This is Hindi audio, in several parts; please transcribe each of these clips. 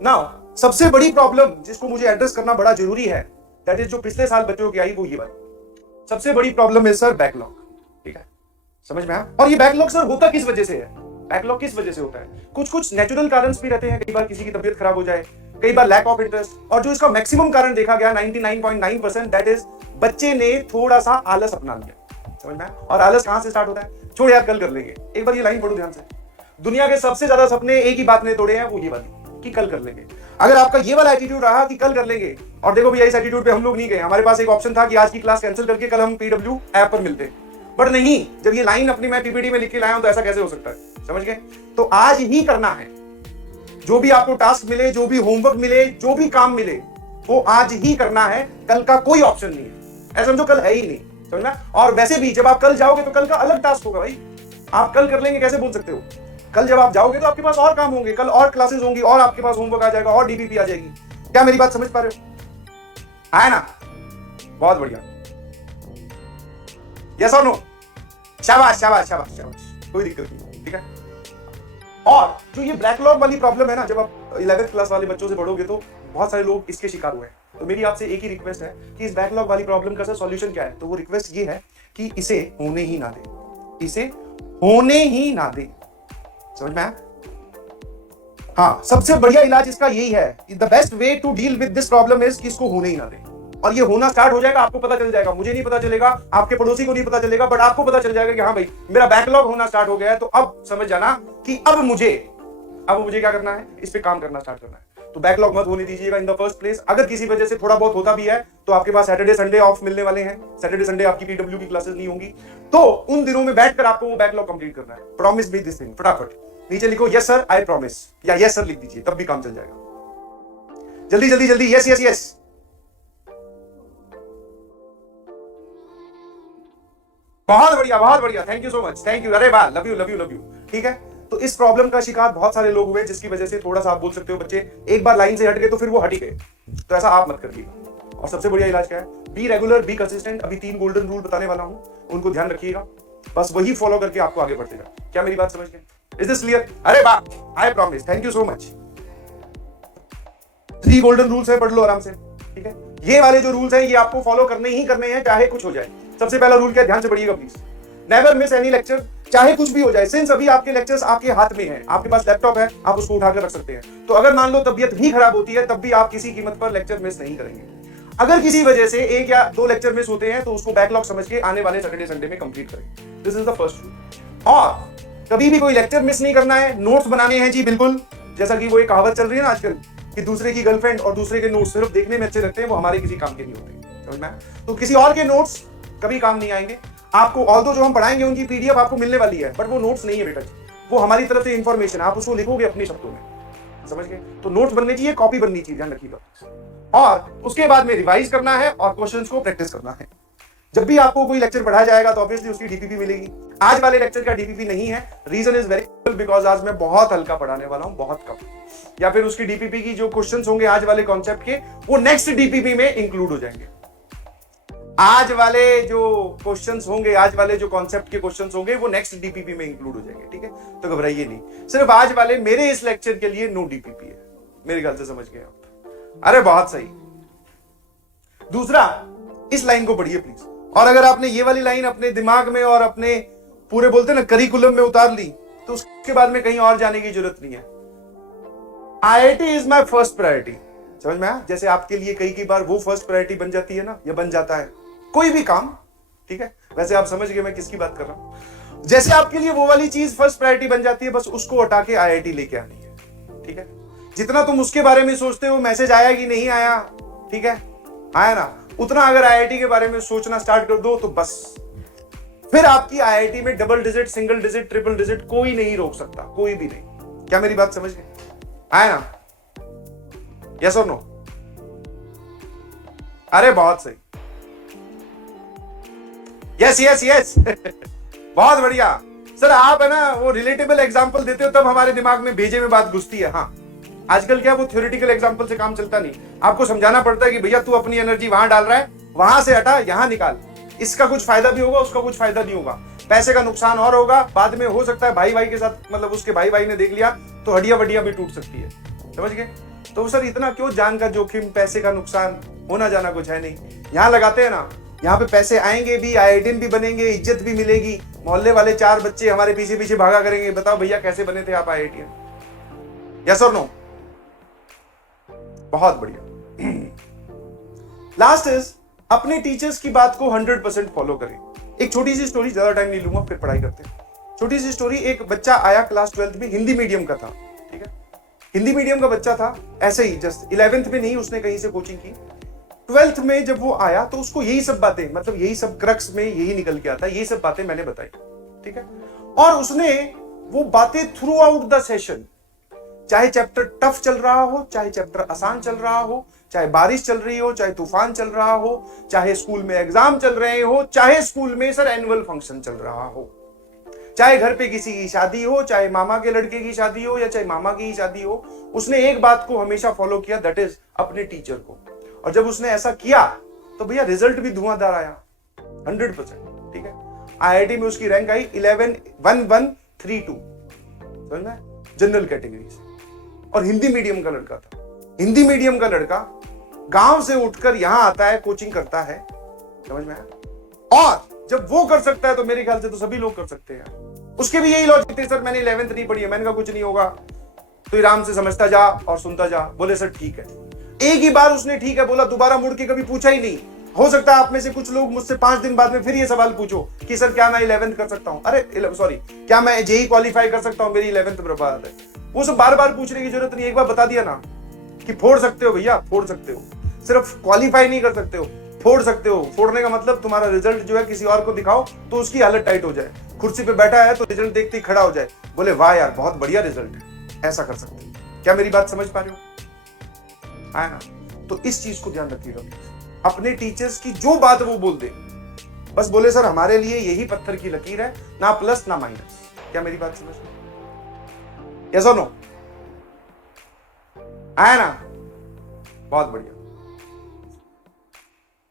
नाउ सबसे बड़ी प्रॉब्लम जिसको मुझे एड्रेस करना बड़ा जरूरी है, दैट इज जो पिछले साल बच्चों की आई वो ये बात सबसे बड़ी प्रॉब्लम है सर, बैकलॉग। ठीक है, समझ में आया? और ये बैकलॉग सर होता किस वजह से है? बैकलॉग किस वजह से होता है? कुछ नेचुरल कारण भी रहते हैं, कई बार किसी की तबीयत खराब हो जाए, कई बार लैक ऑफ इंटरेस्ट, और जो इसका मैक्सिमम कारण देखा गया 99.9% दैट इज बच्चे ने थोड़ा सा आलस अपना लिया। समझ में आया? और आलस कहां से स्टार्ट होता है? छोड़ यार कल कर लेंगे। एक बार ये लाइन पढ़ो ध्यान से, दुनिया के सबसे ज्यादा सपने एक ही बात ने तोड़े हैं, वो ये वाली कि कल कर लेंगे। अगर आपका ये वाला एटीट्यूड रहा कि कल कर लेंगे, और देखो भैया इस एटीट्यूड पे हम लोग नहीं गए, हमारे पास एक ऑप्शन था कि आज की क्लास कैंसिल करके कल हम पीडब्ल्यू ऐप पर मिलते, बट नहीं, जब ये लाइन अपनी मैं पीपीटी में लिख के लाया हूं तो ऐसा कैसे हो सकता है? समझ गए? तो आज ही करना है, जो भी आपको टास्क मिले, जो भी होमवर्क मिले, जो भी काम मिले, वो आज ही करना है, कल का कोई ऑप्शन नहीं है। ऐसा समझो कल है ही नहीं, समझना? और वैसे भी जब आप कल जाओगे तो कल का अलग टास्क होगा भाई, आप कल कर लेंगे कैसे बोल सकते हो? कल जब आप जाओगे तो आपके पास और काम होंगे, कल और क्लासेस होंगी, और आपके पास होमवर्क आ जाएगा, और डीपीपी आ जाएगी। क्या मेरी बात समझ पा रहे हो? है ना? बहुत बढ़िया, यस और नो? शाबाश शाबाश शाबाश शाबाश, कोई दिक्कत नहीं। ठीक है, और जो ये बैकलॉग वाली प्रॉब्लम है ना, जब आप 11th क्लास वाले बच्चों से पढ़ोगे तो बहुत सारे लोग इसके शिकार हुए हैं। तो मेरी आपसे एक ही रिक्वेस्ट है कि इस बैकलॉग वाली प्रॉब्लम का सर सॉल्यूशन क्या है? तो वो रिक्वेस्ट ये है कि इसे होने ही ना दे, इसे होने ही ना दे। समझ में आया? हाँ, सबसे बढ़िया इलाज इसका यही है, the best way to deal with this problem is कि इसको होने ही ना दे। और ये होना स्टार्ट हो जाएगा, आपको पता चल जाएगा, मुझे नहीं पता चलेगा, आपके पड़ोसी को नहीं पता चलेगा, बट आपको पता चल जाएगा कि हाँ भाई मेरा बैकलॉग होना स्टार्ट हो गया है। तो अब समझ जाना कि अब मुझे क्या करना है? इस पे काम करना स्टार्ट करना है। तो बैकलॉग मत होने दीजिएगा इन द फर्स्ट प्लेस। अगर किसी वजह से थोड़ा बहुत होता भी है तो आपके पास सैटरडे संडे ऑफ मिलने वाले हैं, सैटरडे संडे आपकी पीडब्ल्यू की क्लासेस नहीं होंगी, तो उन दिनों में बैठकर आपको वो बैकलॉग कंप्लीट करना है। प्रॉमिस मी दिस थिंग, फटाफट नीचे लिखो यस सर आई प्रॉमिस, या यस सर लिख दीजिए, तब भी काम चल जाएगा। जल्दी जल्दी जल्दी, यस यस यस। बहुत बढ़िया, thank you so much, thank you, अरे वाह, love you love you love you. ठीक है, तो इस प्रॉब्लम का शिकार बहुत सारे लोग हुए, जिसकी वजह से थोड़ा सा आप बोल सकते हो बच्चे एक बार लाइन से हट गए तो फिर वो हट ही गए। तो ऐसा आप मत करिएगा। और सबसे बढ़िया इलाज क्या है? Be regular, be consistent. अभी 3 गोल्डन रूल बताने वाला हूं, उनको ध्यान रखिएगा, बस वही फॉलो करके आपको आगे बढ़ते जाए। क्या मेरी बात समझ गए? Is this clear? अरे वाह, I promise, thank you so much. 3 golden rules है, पढ़ लो आराम से। ठीक है, ये वाले जो रूल्स हैं ये आपको फॉलो करने ही करने हैं, चाहे कुछ हो जाए। सबसे पहला रूल क्या है? ध्यान से पढ़िएगा please, never miss any lecture, चाहे कुछ भी हो जाए। सिंस अभी आपके लेक्चर्स आपके हाथ में हैं, आपके पास लैपटॉप है, आप उसको उठाकर रख सकते हैं। तो अगर मान लो तबीयत ही खराब होती है, तब भी आप किसी कीमत पर लेक्चर मिस नहीं करेंगे। अगर किसी वजह से 1 या 2 लेक्चर मिस होते हैं तो उसको बैकलॉग समझ के आने वाले सैटरडे संडे में कंप्लीट करें। This is the first rule. और कभी भी कोई लेक्चर मिस नहीं करना है, नोट्स बनाने हैं जी बिल्कुल। जैसा कि वो एक कहावत चल रही है ना आजकल कि दूसरे की गर्लफ्रेंड और दूसरे के नोट्स सिर्फ देखने में अच्छे लगते हैं, वो हमारे किसी काम के नहीं होते। समझ में आया? तो किसी और के नोट्स कभी काम नहीं आएंगे आपको। ऑल्दो जो हम पढ़ाएंगे उनकी पीडीएफ आपको मिलने वाली है, बट वो नोट्स नहीं है बेटा, वो हमारी तरफ से इंफॉर्मेशन, आप उसको लिखोगे अपने शब्दों में। समझ गए? तो नोट्स बनने चाहिए, कॉपी बननी चाहिए, ध्यान रखिएगा। और उसके बाद में रिवाइज करना है और क्वेश्चंस को प्रैक्टिस करना है। जब भी आपको कोई लेक्चर पढ़ाया जाएगा तो ऑब्वियसली उसकी डीपीपी मिलेगी। आज वाले लेक्चर का डीपीपी नहीं है, reason is very simple, because आज मैं बहुत हल्का पढ़ाने वाला हूं, बहुत कम। या फिर उसकी डीपीपी की जो क्वेश्चंस होंगे आज वाले कॉन्सेप्ट के, वो नेक्स्ट डीपीपी में इंक्लूड हो जाएंगे। आज वाले जो क्वेश्चंस होंगे, आज वाले जो कॉन्सेप्ट के क्वेश्चंस होंगे, वो नेक्स्ट डीपीपी में इंक्लूड हो जाएंगे। ठीक है, तो घबराइए नहीं, सिर्फ आज वाले मेरे इस लेक्चर के लिए नो डीपीपी है। मेरे ख्याल से समझ गए आप? अरे बहुत सही। दूसरा, इस लाइन को पढ़िए प्लीज। और अगर आपने ये वाली लाइन अपने दिमाग में और अपने पूरे बोलते ना करिकुलम में उतार ली, तो उसके बाद में कहीं और जाने की जरूरत नहीं है। IIT is my first priority. समझ में आया? जैसे आपके लिए कई बार वो फर्स्ट प्रायोरिटी बन जाती है ना, या बन जाता है कोई भी काम। ठीक है, वैसे आप समझ गए मैं किसकी बात कर रहा हूं। जैसे आपके लिए वो वाली चीज फर्स्ट प्रायोरिटी बन जाती है, बस उसको हटा के आईआईटी लेके आनी है। ठीक है, जितना तुम उसके बारे में सोचते हो मैसेज आया कि नहीं आया, ठीक है, आया ना, उतना अगर आईआईटी के बारे में सोचना स्टार्ट कर दो तो बस फिर आपकी आईआईटी में double digit, single digit, triple digit कोई नहीं रोक सकता, कोई भी नहीं। क्या मेरी बात समझ गए? आया ना? यस और नो? अरे बहुत सही, यस यस यस। बहुत बढ़िया सर, आप है ना वो रिलेटेबल एग्जांपल देते हो तब हमारे दिमाग में भेजे में बात घुसती है। हाँ, आजकल क्या वो थ्योरेटिकल एग्जांपल से काम चलता नहीं, आपको समझाना पड़ता है कि भैया तू अपनी एनर्जी वहां डाल रहा है, वहां से हटा यहां निकाल, इसका कुछ फायदा भी होगा, उसका कुछ फायदा नहीं होगा, पैसे का नुकसान और होगा, बाद में हो सकता है भाई भाई के साथ, मतलब उसके भाई भाई ने देख लिया तो हड्डियां वड्डियां भी टूट सकती है। समझ गए? तो सर इतना क्यों जान का जोखिम, पैसे का नुकसान, होना जाना कुछ है नहीं। यहाँ लगाते हैं ना, यहाँ पे पैसे आएंगे भी, आईआईटीएन भी बनेंगे, इज्जत भी मिलेगी, मोहल्ले वाले 4 बच्चे हमारे पीछे पीछे भागा करेंगे, बताओ भैया कैसे बने थे आप आईआईटीएन? यस और नो? बहुत बढ़िया। लास्ट इज अपने टीचर्स की बात को 100% फॉलो करें। एक छोटी सी स्टोरी, ज्यादा टाइम नहीं लूंगा, फिर पढ़ाई करते हैं। छोटी सी स्टोरी, एक बच्चा आया क्लास 12th में, हिंदी मीडियम का था, ठीक है, हिंदी मीडियम का बच्चा था, ऐसे ही जस्ट 11th में नहीं, उसने कहीं से कोचिंग की। 12th में जब वो आया तो उसको यही सब बातें, मतलब यही सब क्रक्स में यही निकल के आता, यही सब बातें मैंने बताई, ठीक है। और उसने वो बातें थ्रू आउट द सेशन, चाहे चैप्टर टफ चल रहा हो, चाहे चैप्टर आसान चल रहा हो, चाहे बारिश चल रही हो, चाहे तूफान चल रहा हो, चाहे स्कूल में एग्जाम चल रहे हो, चाहे स्कूल में सर एनुअल फंक्शन चल रहा हो, चाहे घर पे किसी की शादी हो, चाहे मामा के लड़के की शादी हो या चाहे मामा की ही शादी हो, उसने एक बात को हमेशा फॉलो किया, दैट इज अपने टीचर को। और जब उसने ऐसा किया तो भैया रिजल्ट भी धुआंधार आया, 100%, ठीक है। आईआईटी में उसकी रैंक आई 11,1132, समझ में, जनरल कैटेगरी से, और हिंदी मीडियम का लड़का था। हिंदी मीडियम का लड़का गांव से उठकर यहां आता है, कोचिंग करता है, समझ में आया। और जब वो कर सकता है तो मेरे ख्याल से तो सभी लोग कर सकते हैं। उसके भी यही लॉजिक थे, सर मैंने 11th नहीं पढ़ी है, मैंने कहा कुछ नहीं होगा, तो आराम से समझता जा और सुनता जा। बोले सर ठीक है। एक ही बार उसने ठीक है बोला, दोबारा मुड़ के कभी पूछा ही नहीं। हो सकता है आप में से कुछ लोग मुझसे 5 दिन बाद में फिर ये सवाल पूछो कि सर क्या मैं 11th कर सकता हूं, अरे सॉरी क्या मैं जेई क्वालिफाई कर सकता हूं, मेरी 11th बर्बाद है। वो सब बार बार पूछने की जरूरत नहीं, एक बार बता दिया ना कि फोड़ सकते हो भैया, फोड़ सकते हो, सिर्फ क्वालिफाई नहीं कर सकते हो, फोड़ सकते हो। फोड़ने का मतलब तुम्हारा रिजल्ट जो है किसी और को दिखाओ तो उसकी हालत टाइट हो जाए, कुर्सी पे बैठा है तो रिजल्ट देखते ही खड़ा हो जाए, बोले वाह यार बहुत बढ़िया रिजल्ट है, ऐसा कर सकते हो। क्या मेरी बात समझ पा रहे हो? है ना? तो इस चीज को ध्यान रखिएगा, अपने टीचर्स की जो बात वो बोल दे, बस बोले सर हमारे लिए यही पत्थर की लकीर है, ना प्लस ना माइनस। क्या मेरी बात समझ में? यस और नो? है ना? बहुत बढ़िया,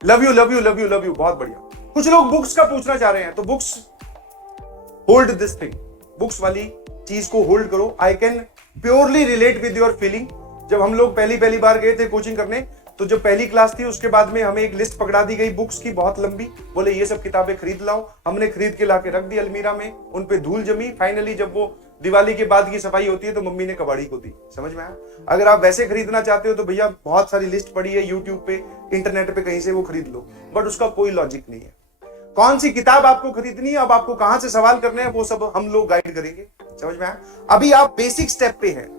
love you love you love you love you, बहुत बढ़िया। कुछ लोग बुक्स का पूछना चाह रहे हैं, तो books hold this thing, books वाली चीज को होल्ड करो। I can purely relate with your feeling. जब हम लोग पहली बार गए थे कोचिंग करने, तो जब पहली क्लास थी उसके बाद में हमें एक लिस्ट पकड़ा दी गई बुक्स की बहुत लंबी, बोले ये सब किताबें खरीद लाओ। हमने खरीद के लाके रख दी अलमीरा में, उन पे धूल जमी। फाइनली जब वो दिवाली के बाद की सफाई होती है तो मम्मी ने कबाड़ी को दी। समझ में आया? अगर आप वैसे खरीदना चाहते हो तो भैया बहुत सारी लिस्ट पड़ी है यूट्यूब पे, इंटरनेट पे, कहीं से वो खरीद लो, बट उसका कोई लॉजिक नहीं है। कौन सी किताब आपको खरीदनी है, अब आपको कहां से सवाल करने हैं, वो सब हम लोग गाइड करेंगे। समझ में आया? अभी आप बेसिक स्टेप पे हैं।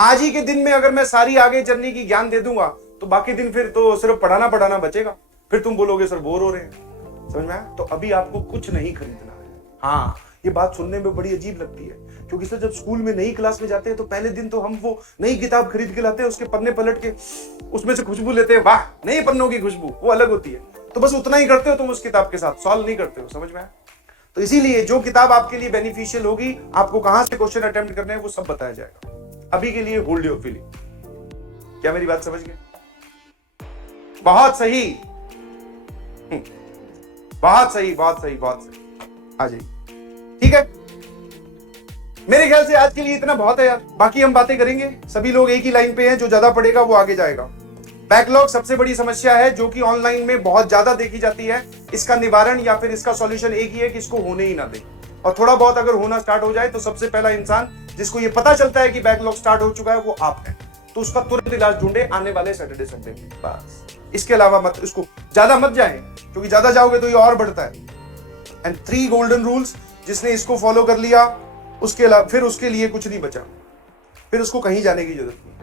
आज ही के दिन में अगर मैं सारी आगे जर्नी की ज्ञान दे दूंगा तो बाकी दिन फिर तो सिर्फ पढ़ाना बचेगा, फिर तुम बोलोगे सर बोर हो रहे हैं। समझ में आया? तो अभी आपको कुछ नहीं खरीदना है। हाँ, ये बात सुनने में बड़ी अजीब लगती है, क्योंकि सर जब स्कूल में नई क्लास में जाते हैं तो पहले दिन तो हम वो नई किताब खरीद के लाते हैं, उसके पन्ने पलट के उसमें से खुशबू लेते हैं, वाह नए पन्नों की खुशबू, वो अलग होती है। तो बस उतना ही करते हो तुम उस किताब के साथ, सॉल्व नहीं करते हो। समझ में आया? तो इसीलिए जो किताब आपके लिए बेनिफिशियल होगी, आपको कहां से क्वेश्चन अटेम्प्ट करने हैं, वो सब बताया जाएगा। अभी के लिए होल्ड योर फीलिंग। क्या मेरी बात समझ गए? बहुत सही, बहुत सही, बहुत सही, बहुत सही। आ जाइए, ठीक है। मेरे ख्याल से आज के लिए इतना बहुत है यार, बाकी हम बातें करेंगे। सभी लोग एक ही लाइन पे हैं, जो ज्यादा पढ़ेगा वो आगे जाएगा। बैकलॉग सबसे बड़ी समस्या है जो कि ऑनलाइन में बहुत ज्यादा देखी जाती है। इसका निवारण या फिर इसका सॉल्यूशन एक ही है कि इसको होने ही ना दें, और थोड़ा बहुत अगर होना स्टार्ट हो जाए तो सबसे पहला इंसान जिसको ये पता चलता है कि बैकलॉग स्टार्ट हो चुका है वो आप हैं, तो उसका तुरंत इलाज ढूंढे आने वाले सैटरडे संडे में। बस इसके अलावा मत, इसको ज्यादा मत जाए, क्योंकि ज्यादा जाओगे तो ये और बढ़ता है। एंड 3 गोल्डन रूल्स, जिसने इसको फॉलो कर लिया उसके अलावा फिर उसके लिए कुछ नहीं बचा, फिर उसको कहीं जाने की जरूरत नहीं।